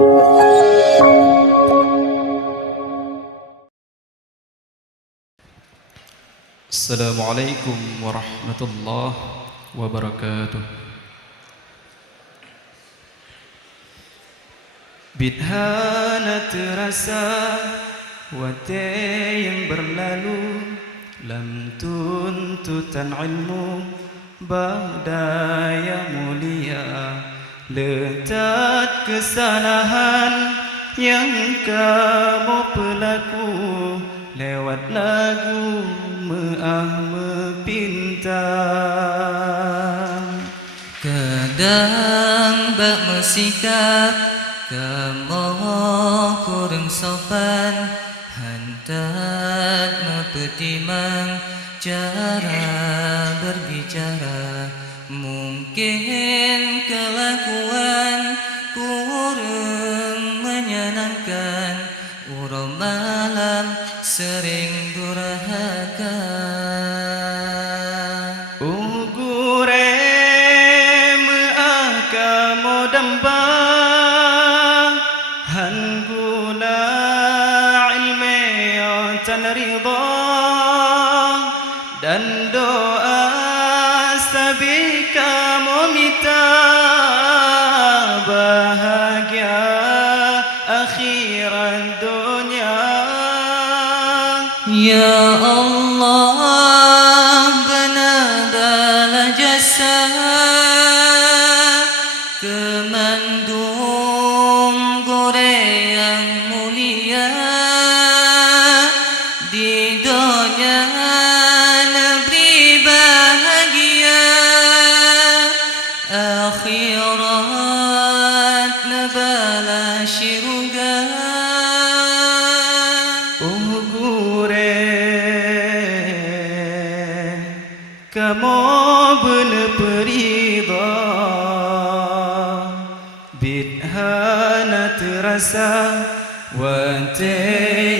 Assalamualaikum warahmatullahi wabarakatuh. Bidhana terasa wate yang berlalu, lam tuntutan ilmu badaya mulia, letak kesalahan yang kamu pelaku, lewat lagu mepinta. Kadang bak mesikap kamu kurang sopan, hantar mepetimang cara berbicara. Mungkin kelakuan kurang menyenangkan, urang malam sering durhaka. Ugure meaka modambang, hanguna ilme tan ridha, dan doa sabika momita bahagia akhiran dunia. Ya Allah, benadalah jasa kemandung gore yang mulia, di dunia negeri bahagia, akhirat nabala syurga. Kamu benar perida, bidhana terasa wate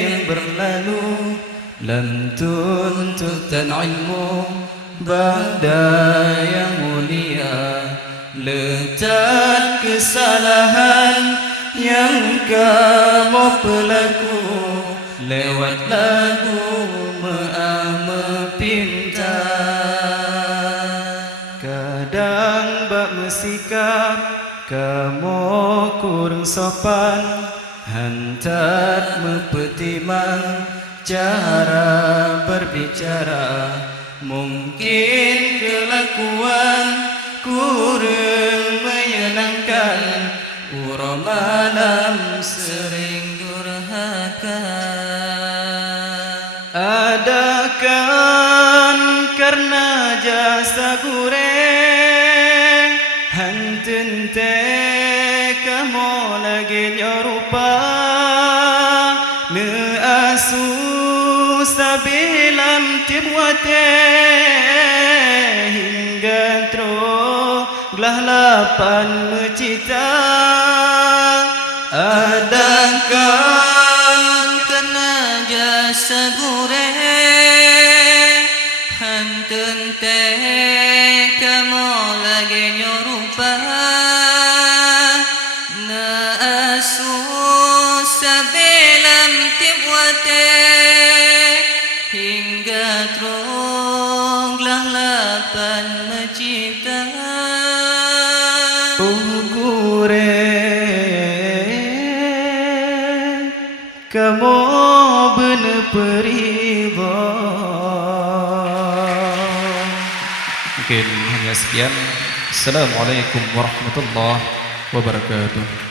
yang berlalu, lam tuntutan ilmu badaya mulia, letak kesalahan yang kamu pelaku, lewat lagu mepinta. Kadang bak mesikap kamu kurang sopan, hantar mepetimang cara berbicara. Mungkin kelakuan kurang menyenangkan, urang malam sering durhaka. Adakan karena jasa goreng, hantente kamu lagi nyorupa, ne asu sabilam tibwate, hingga tro glah lapan mecita. Adakah kena jasa goreng, hanten teh kamu lagi nyorupa, na asu sabelam tibwate, hingga troglah lapan mencipta. Kamu benar perida. Mungkin hanya sekian. Assalamualaikum warahmatullahi wabarakatuh.